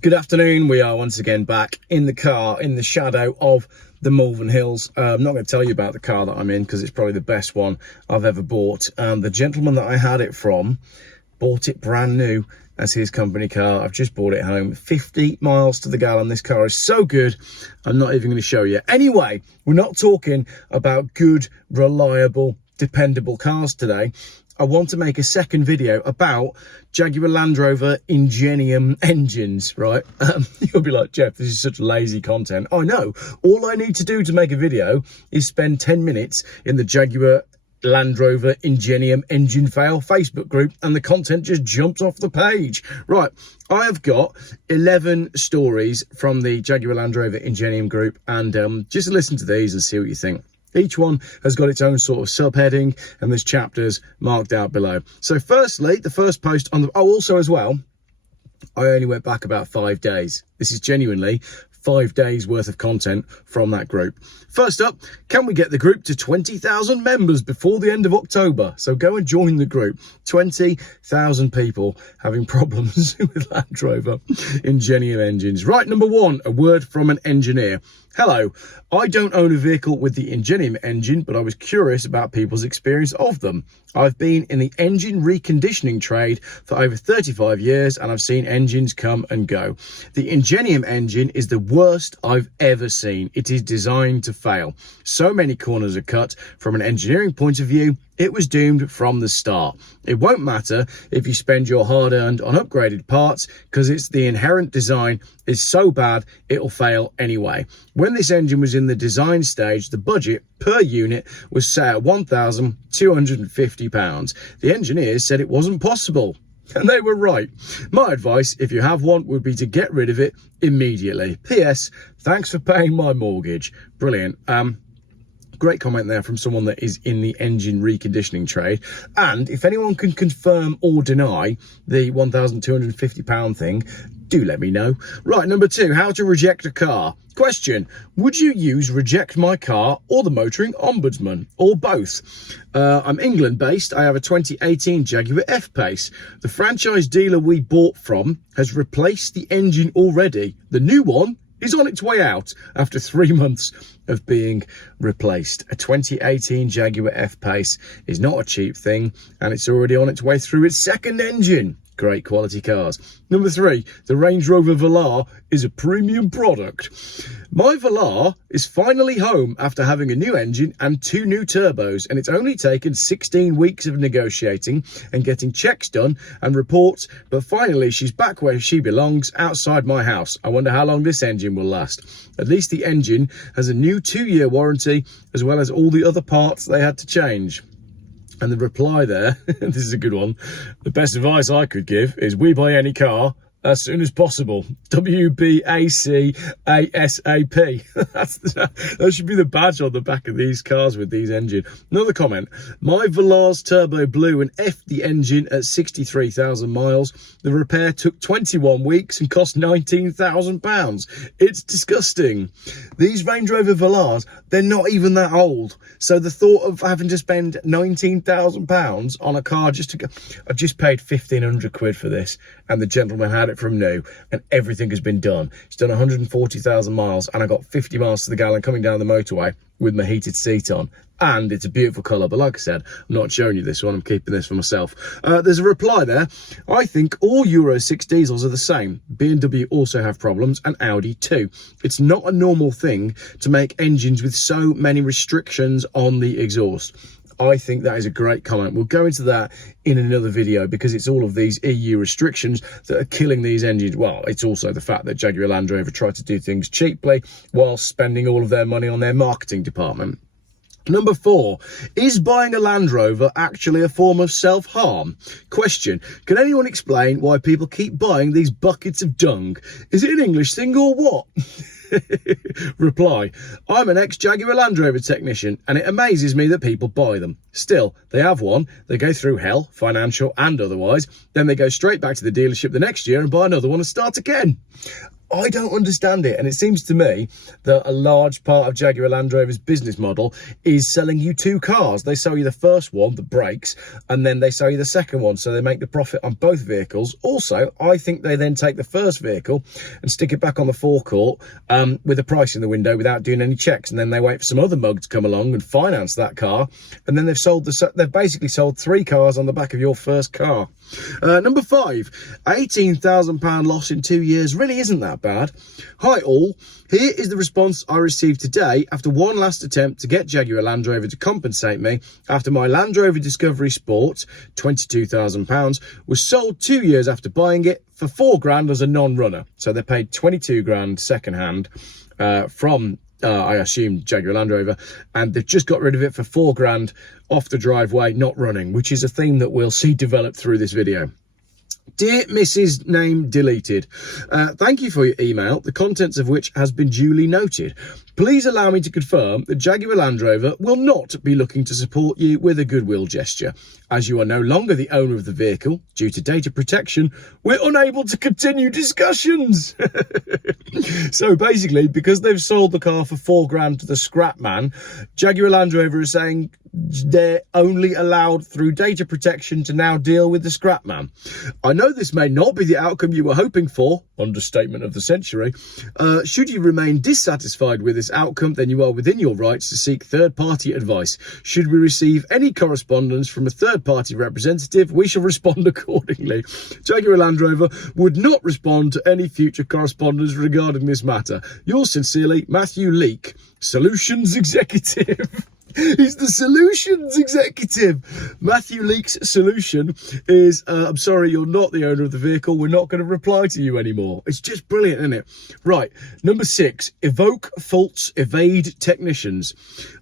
Good afternoon. We are once again back in the car in the shadow of the Malvern Hills. I'm not going to tell you about the car that I'm in because it's probably the best one I've ever bought. The gentleman that I had it from bought it brand new as his company car. I've just bought it home. 50 miles to the gallon. This car is so good, I'm not even going to show you. Anyway, we're not talking about good, reliable, dependable cars today. I want to make a second video about Jaguar Land Rover Ingenium engines, right? You'll be like, Geoff, this is such lazy content. I know. All I need to do to make a video is spend 10 minutes in the Jaguar Land Rover Ingenium engine fail Facebook group and the content just jumps off the page. Right, I have got 11 stories from the Jaguar Land Rover Ingenium group, and just listen to these and see what you think. Each one has got its own sort of subheading and there's chapters marked out below. So firstly, the first post on the... Oh, also as well, I only went back about 5 days. This is genuinely 5 days worth of content from that group. First up, can we get the group to 20,000 members before the end of October? So go and join the group. 20,000 people having problems with Land Rover Ingenium engines. Right, number one, a word from an engineer. Hello, I don't own a vehicle with the Ingenium engine, but I was curious about people's experience of them. I've been in the engine reconditioning trade for over 35 years and I've seen engines come and go. The Ingenium engine is the worst I've ever seen. It is designed to fail. So many corners are cut. From an engineering point of view, it was doomed from the start. It won't matter if you spend your hard-earned on upgraded parts because it's the inherent design is so bad it'll fail anyway. When this engine was in the design stage, the budget per unit was set at £1,250. The engineers said it wasn't possible. And they were right. My advice, if you have one, would be to get rid of it immediately. P.S. Thanks for paying my mortgage. Brilliant. Great comment there from someone that is in the engine reconditioning trade. And if anyone can confirm or deny the £1,250 thing, do let me know. Right, number two, how to reject a car. Question, would you use reject my car or the motoring ombudsman or both? I'm England based. I have a 2018 Jaguar F-Pace. The franchise dealer we bought from has replaced the engine already. The new one is on its way out after 3 months of being replaced. A 2018 Jaguar F-Pace is not a cheap thing and it's already on its way through its second engine. Great quality cars. Number three, the Range Rover Velar is a premium product. My Velar is finally home after having a new engine and 2 new turbos, and it's only taken 16 weeks of negotiating and getting checks done and reports, but finally she's back where she belongs, outside my house. I wonder how long this engine will last. At least the engine has a new 2-year warranty as well as all the other parts they had to change. And the reply there, this is a good one, the best advice I could give is we buy any car as soon as possible. WBACASAP. That should be the badge on the back of these cars with these engines. Another comment. My Velar's Turbo Blue and F the engine at 63,000 miles. The repair took 21 weeks and cost £19,000. It's disgusting. These Range Rover Velars, they're not even that old. So the thought of having to spend £19,000 on a car just to go... I just paid 1,500 quid for this and the gentleman had it from new and everything has been done. It's done 140,000 miles and I got 50 miles to the gallon coming down the motorway with my heated seat on. And it's a beautiful colour, but like I said, I'm not showing you this one, I'm keeping this for myself. There's a reply there. I think all Euro 6 diesels are the same. BMW also have problems and Audi too. It's not a normal thing to make engines with so many restrictions on the exhaust. I think that is a great comment. We'll go into that in another video because it's all of these EU restrictions that are killing these engines. Well, it's also the fact that Jaguar Land Rover tried to do things cheaply while spending all of their money on their marketing department. Number four, is buying a Land Rover actually a form of self-harm? Question, can anyone explain why people keep buying these buckets of dung? Is it an English thing or what? Reply, I'm an ex-Jaguar Land Rover technician and it amazes me that people buy them. Still, they have one, they go through hell, financial and otherwise, then they go straight back to the dealership the next year and buy another one and start again. I don't understand it. And it seems to me that a large part of Jaguar Land Rover's business model is selling you two cars. They sell you the first one that breaks, and then they sell you the second one. So they make the profit on both vehicles. Also, I think they then take the first vehicle and stick it back on the forecourt with a price in the window without doing any checks. And then they wait for some other mug to come along and finance that car. And then they've basically sold 3 cars on the back of your first car. Number 5, £18,000 loss in 2 years really isn't that bad. Hi all, here is the response I received today after one last attempt to get Jaguar Land Rover to compensate me after my Land Rover Discovery Sport, £22,000, was sold 2 years after buying it for £4,000 as a non-runner. So they paid £22,000 second hand from I assume Jaguar Land Rover, and they've just got rid of it for £4,000 off the driveway, not running, which is a theme that we'll see develop through this video. Dear Mrs. Name Deleted, thank you for your email, the contents of which has been duly noted. Please allow me to confirm that Jaguar Land Rover will not be looking to support you with a goodwill gesture. As you are no longer the owner of the vehicle, due to data protection, we're unable to continue discussions. So basically, because they've sold the car for £4,000 to the scrap man, Jaguar Land Rover is saying they're only allowed through data protection to now deal with the scrap man. I know this may not be the outcome you were hoping for, understatement of the century. Should you remain dissatisfied with this outcome, then you are within your rights to seek third-party advice. Should we receive any correspondence from a third-party representative, we shall respond accordingly. Jaguar Land Rover would not respond to any future correspondence regarding this matter. Yours sincerely, Matthew Leake, Solutions Executive. He's the solutions executive. Matthew Leake's solution is, I'm sorry, you're not the owner of the vehicle. We're not going to reply to you anymore. It's just brilliant, isn't it? Right. Number 6, Evoke Faults Evade Technicians.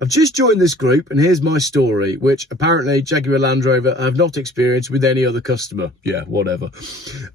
I've just joined this group, and here's my story, which apparently Jaguar Land Rover have not experienced with any other customer. Yeah, whatever.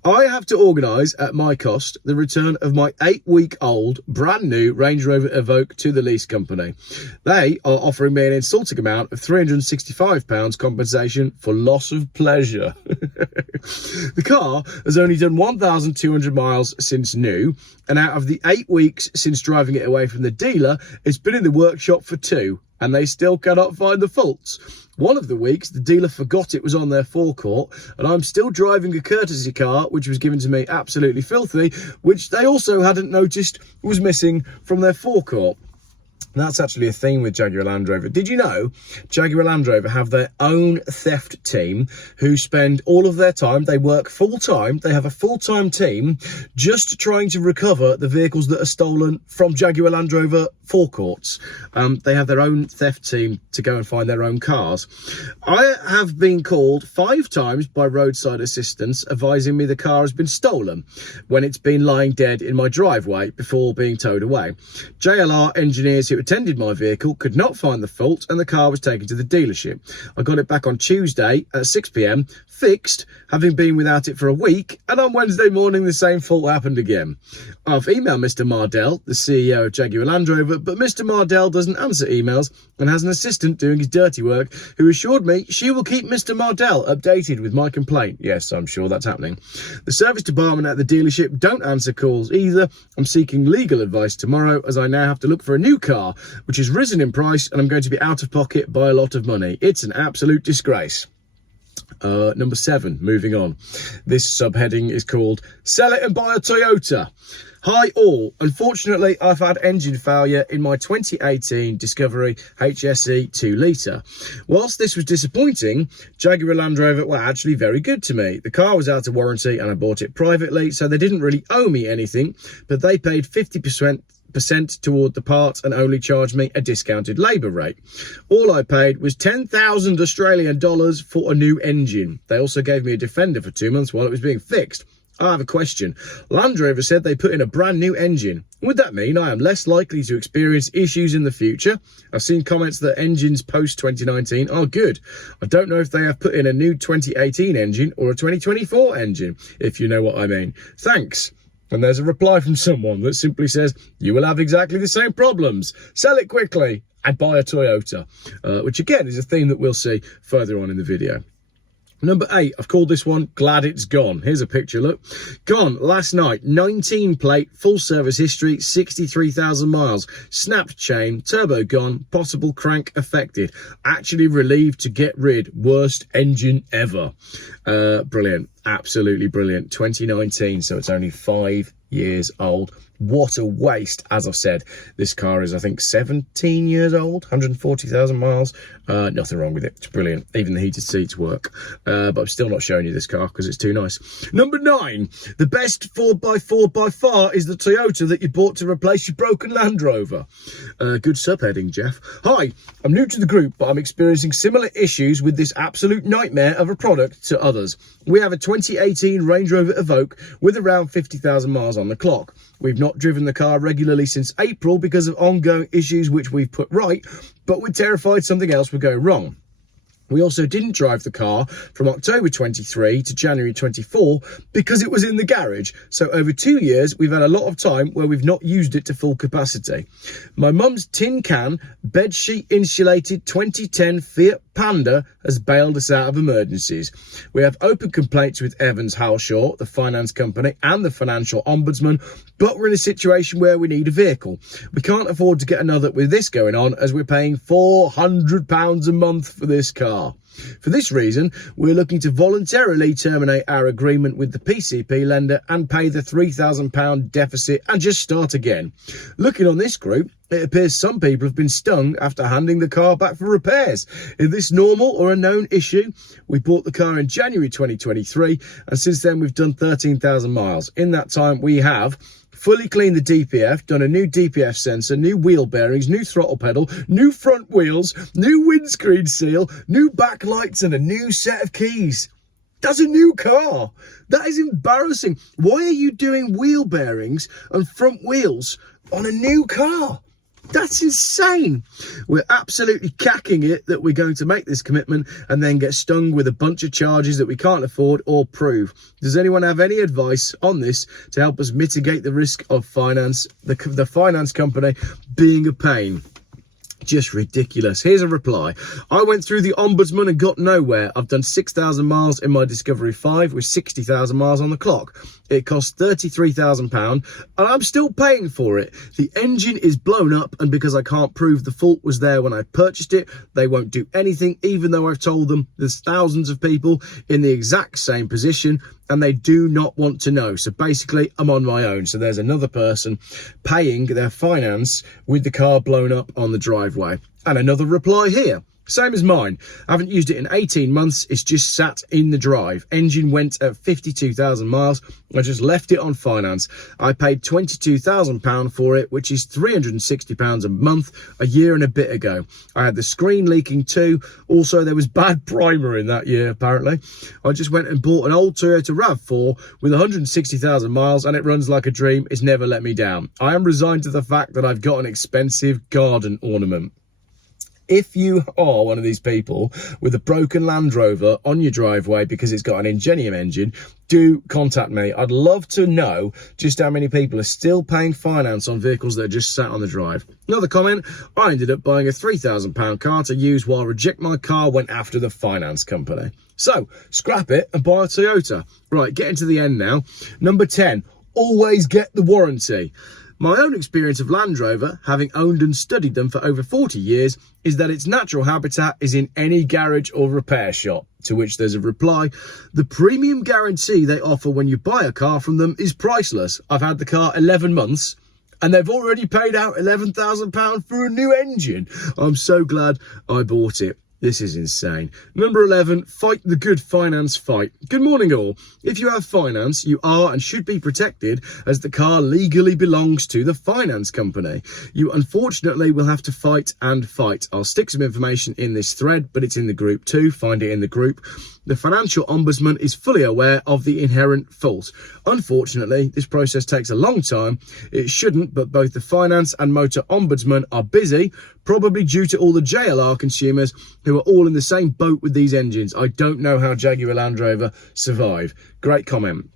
I have to organise, at my cost, the return of my 8-week-old brand new Range Rover Evoke to the lease company. They are offering me an insulting amount of £365 compensation for loss of pleasure. The car has only done 1,200 miles since new, and out of the 8 weeks since driving it away from the dealer, it's been in the workshop for 2, and they still cannot find the faults. One of the weeks, the dealer forgot it was on their forecourt, and I'm still driving a courtesy car, which was given to me absolutely filthy, which they also hadn't noticed was missing from their forecourt. That's actually a theme with Jaguar Land Rover. Did you know Jaguar Land Rover have their own theft team who spend all of their time, they work full-time, they have a full-time team just trying to recover the vehicles that are stolen from Jaguar Land Rover forecourts. They have their own theft team to go and find their own cars. I have been called 5 times by roadside assistance advising me the car has been stolen when it's been lying dead in my driveway before being towed away. JLR engineers who attended my vehicle could not find the fault, and the car was taken to the dealership. I got it back on Tuesday at 6 p.m, fixed, having been without it for a week, and on Wednesday morning the same fault happened again. I've emailed Mr. Mardell, the CEO of Jaguar Land Rover, but Mr. Mardell doesn't answer emails and has an assistant doing his dirty work who assured me she will keep Mr. Mardell updated with my complaint. Yes, I'm sure that's happening. The service department at the dealership don't answer calls either. I'm seeking legal advice tomorrow as I now have to look for a new car, which has risen in price, and I'm going to be out of pocket by a lot of money. It's an absolute disgrace. Number 7, moving on. This subheading is called Sell It and Buy a Toyota. Hi all, unfortunately I've had engine failure in my 2018 Discovery HSE 2 litre. Whilst this was disappointing, Jaguar Land Rover were actually very good to me. The car was out of warranty and I bought it privately, so they didn't really owe me anything, but they paid 50% toward the parts and only charged me a discounted labour rate. All I paid was 10,000 Australian dollars for a new engine. They also gave me a Defender for 2 months while it was being fixed. I have a question. Land Rover said they put in a brand new engine. Would that mean I am less likely to experience issues in the future? I've seen comments that engines post 2019 are good. I don't know if they have put in a new 2018 engine or a 2024 engine, if you know what I mean. Thanks. And there's a reply from someone that simply says, you will have exactly the same problems. Sell it quickly and buy a Toyota, which again is a theme that we'll see further on in the video. Number 8, I've called this one Glad It's Gone. Here's a picture, look. Gone last night, 19 plate, full service history, 63,000 miles. Snapped chain, turbo gone, possible crank affected. Actually relieved to get rid, worst engine ever. Brilliant, absolutely brilliant. 2019, so it's only 5 years old. What a waste. As I've said, this car is, I think, 17 years old, 140,000 miles. Nothing wrong with it. It's brilliant. Even the heated seats work. But I'm still not showing you this car because it's too nice. Number 9, the best 4x4 by far is the Toyota that you bought to replace your broken Land Rover. Good subheading, Geoff. Hi, I'm new to the group, but I'm experiencing similar issues with this absolute nightmare of a product to others. We have a 2018 Range Rover Evoke with around 50,000 miles on the clock. We've not driven the car regularly since April because of ongoing issues which we've put right, but we're terrified something else will go wrong. We also didn't drive the car from October 23 to January 24 because it was in the garage. So over 2 years, we've had a lot of time where we've not used it to full capacity. My mum's tin can, bedsheet insulated 2010 Fiat Panda has bailed us out of emergencies. We have open complaints with Evans Halshaw, the finance company, and the financial ombudsman, but we're in a situation where we need a vehicle. We can't afford to get another with this going on as we're paying £400 a month for this car. For this reason, we're looking to voluntarily terminate our agreement with the PCP lender and pay the £3,000 deficit and just start again. Looking on this group, it appears some people have been stung after handing the car back for repairs. Is this normal or a known issue? We bought the car in January 2023 and since then we've done 13,000 miles. In that time we have fully cleaned the DPF, done a new DPF sensor, new wheel bearings, new throttle pedal, new front wheels, new windscreen seal, new backlights and a new set of keys. That's a new car. That is embarrassing. Why are you doing wheel bearings and front wheels on a new car? That's insane. We're absolutely cacking it that we're going to make this commitment and then get stung with a bunch of charges that we can't afford or prove. Does anyone have any advice on this to help us mitigate the risk of finance, the finance company being a pain? Just ridiculous. Here's a reply. I went through the ombudsman and got nowhere. I've done 6,000 miles in my Discovery 5 with 60,000 miles on the clock. It cost £33,000 and I'm still paying for it. The engine is blown up and because I can't prove the fault was there when I purchased it, they won't do anything even though I've told them there's thousands of people in the exact same position and they do not want to know. So basically, I'm on my own. So there's another person paying their finance with the car blown up on the driveway. And another reply here. Same as mine. I haven't used it in 18 months. It's just sat in the drive. Engine went at 52,000 miles. I just left it on finance. I paid £22,000 for it, which is £360 a month a year and a bit ago. I had the screen leaking too. Also, there was bad primer in that year, apparently. I just went and bought an old Toyota RAV4 with 160,000 miles and it runs like a dream. It's never let me down. I am resigned to the fact that I've got an expensive garden ornament. If you are one of these people with a broken Land Rover on your driveway because it's got an Ingenium engine, do contact me. I'd love to know just how many people are still paying finance on vehicles that are just sat on the drive. Another comment, I ended up buying a £3,000 car to use while Reject My Car went after the finance company. So, scrap it and buy a Toyota. Right, getting to the end now. Number 10, always get the warranty. My own experience of Land Rover, having owned and studied them for over 40 years, is that its natural habitat is in any garage or repair shop. To which there's a reply, the premium guarantee they offer when you buy a car from them is priceless. I've had the car 11 months and they've already paid out £11,000 for a new engine. I'm so glad I bought it. This is insane. Number 11, fight the good finance fight. Good morning all. If you have finance, you are and should be protected as the car legally belongs to the finance company. You unfortunately will have to fight and fight. I'll stick some information in this thread, but it's in the group too. Find it in the group. The financial ombudsman is fully aware of the inherent fault. Unfortunately, this process takes a long time. It shouldn't, but both the finance and motor ombudsman are busy, probably due to all the JLR consumers who are all in the same boat with these engines. I don't know how Jaguar Land Rover survive. Great comment.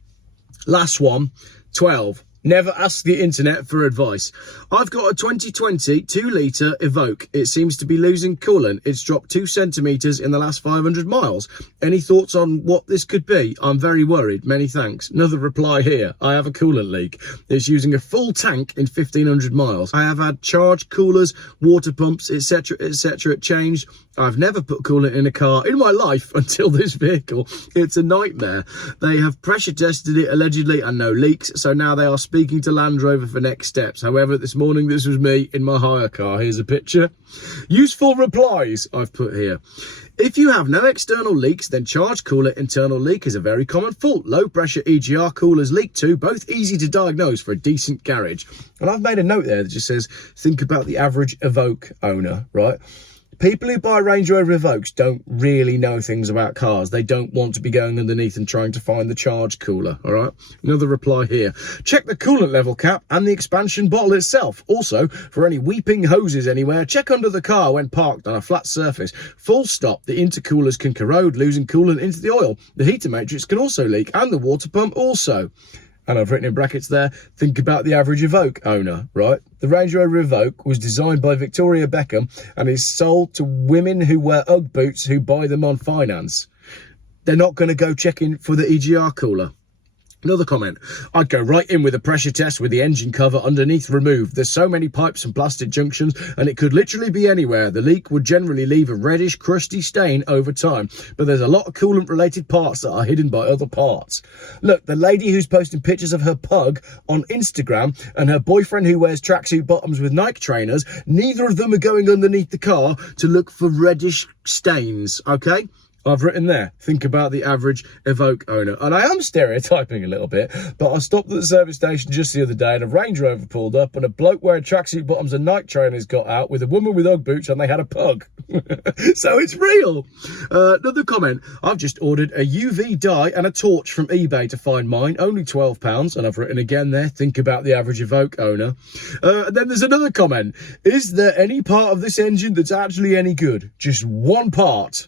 Last one, 12. Never ask the internet for advice. I've got a 2020 2-litre Evoke. It seems to be losing coolant. It's dropped 2 centimetres in the last 500 miles. Any thoughts on what this could be? I'm very worried. Many thanks. Another reply here. I have a coolant leak. It's using a full tank in 1500 miles. I have had charge coolers, water pumps, etc. changed. I've never put coolant in a car in my life until this vehicle. It's a nightmare. They have pressure tested it allegedly and no leaks, so now they are speaking to Land Rover for next steps. However, this morning this was me in my hire car. Here's a picture. Useful replies I've put here. If you have no external leaks, then charge cooler internal leak is a very common fault. Low pressure EGR coolers leak too, both easy to diagnose for a decent garage. And I've made a note there that just says, think about the average Evoke owner, right? People who buy Range Rover Evokes don't really know things about cars. They don't want to be going underneath and trying to find the charge cooler, all right? Another reply here. Check the coolant level cap and the expansion bottle itself. Also, for any weeping hoses anywhere, check under the car when parked on a flat surface. Full stop, the intercoolers can corrode, losing coolant into the oil. The heater matrix can also leak, and the water pump also. And I've written in brackets there, think about the average Evoke owner, right? The Range Rover Evoke was designed by Victoria Beckham and is sold to women who wear Ugg boots who buy them on finance. They're not going to go checking for the EGR cooler. Another comment, I'd go right in with a pressure test with the engine cover underneath removed. There's so many pipes and plastic junctions and it could literally be anywhere. The leak would generally leave a reddish, crusty stain over time, but there's a lot of coolant related parts that are hidden by other parts. Look, the lady who's posting pictures of her pug on Instagram and her boyfriend who wears tracksuit bottoms with Nike trainers, neither of them are going underneath the car to look for reddish stains, okay? I've written there, think about the average Evoke owner. And I am stereotyping a little bit, but I stopped at the service station just the other day and a Range Rover pulled up and a bloke wearing tracksuit bottoms and Nike trainers got out with a woman with Ugg boots and they had a pug. So it's real. Another comment, I've just ordered a UV dye and a torch from eBay to find mine, only £12. And I've written again there, think about the average Evoke owner. And then there's another comment, is there any part of this engine that's actually any good? Just one part.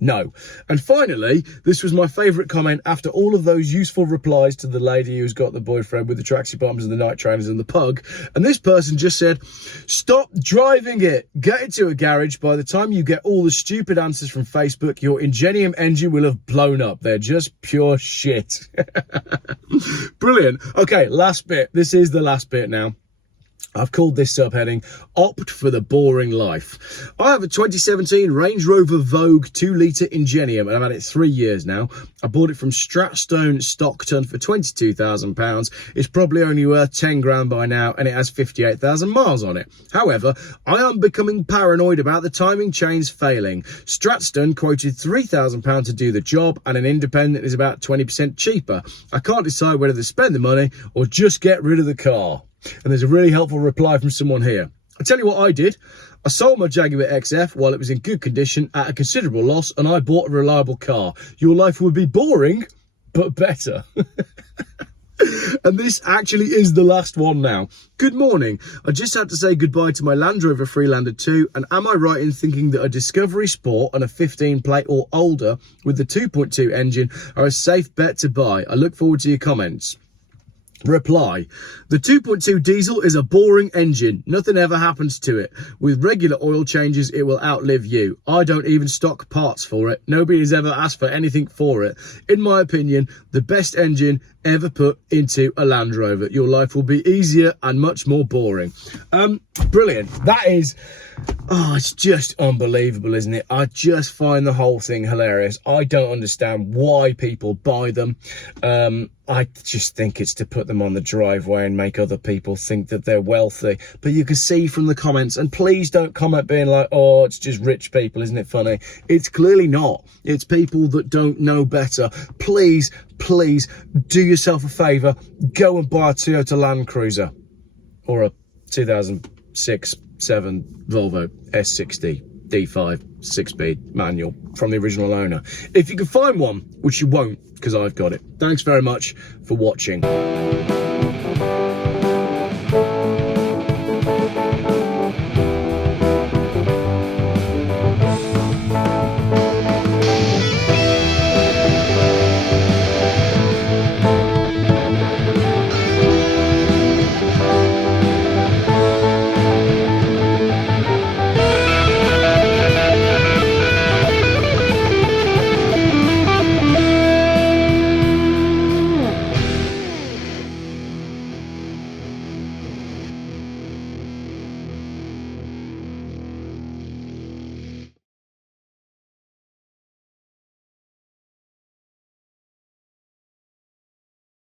No. And finally, this was my favourite comment after all of those useful replies to the lady who's got the boyfriend with the tracksuit bottoms and the Nike trainers and the pug. And this person just said, stop driving it. Get it to a garage. By the time you get all the stupid answers from Facebook, your Ingenium engine will have blown up. They're just pure shit. Brilliant. Okay, last bit. This is the last bit now. I've called this subheading, Opt for the Boring Life. I have a 2017 Range Rover Vogue 2-litre Ingenium and I've had it 3 years now. I bought it from Stratstone Stockton for £22,000. It's probably only worth 10 grand by now and it has 58,000 miles on it. However, I am becoming paranoid about the timing chains failing. Stratstone quoted £3,000 to do the job and an independent is about 20% cheaper. I can't decide whether to spend the money or just get rid of the car. And there's a really helpful reply from someone here. I tell you what I did. I sold my Jaguar XF while it was in good condition at a considerable loss and I bought a reliable car. Your life would be boring, but better. And this actually is the last one now. Good morning. I just had to say goodbye to my Land Rover Freelander 2 and am I right in thinking that a Discovery Sport and a 15 plate or older with the 2.2 engine are a safe bet to buy? I look forward to your comments. Reply, the 2.2 diesel is a boring engine. Nothing ever happens to it. With regular oil changes, it will outlive you. I don't even stock parts for it. Nobody has ever asked for anything for it. In my opinion, the best engine ever put into a Land Rover. Your life will be easier and much more boring. Brilliant. That is... Oh, it's just unbelievable, isn't it? I just find the whole thing hilarious. I don't understand why people buy them. I just think it's to put them on the driveway and make other people think that they're wealthy. But you can see from the comments, and please don't comment being like, oh, it's just rich people, isn't it funny? It's clearly not. It's people that don't know better. Please, please do yourself a favour. Go and buy a Toyota Land Cruiser or a 2006-7 Volvo S60 D5 6-speed manual from the original owner. If you can find one, which you won't because I've got it. Thanks very much for watching.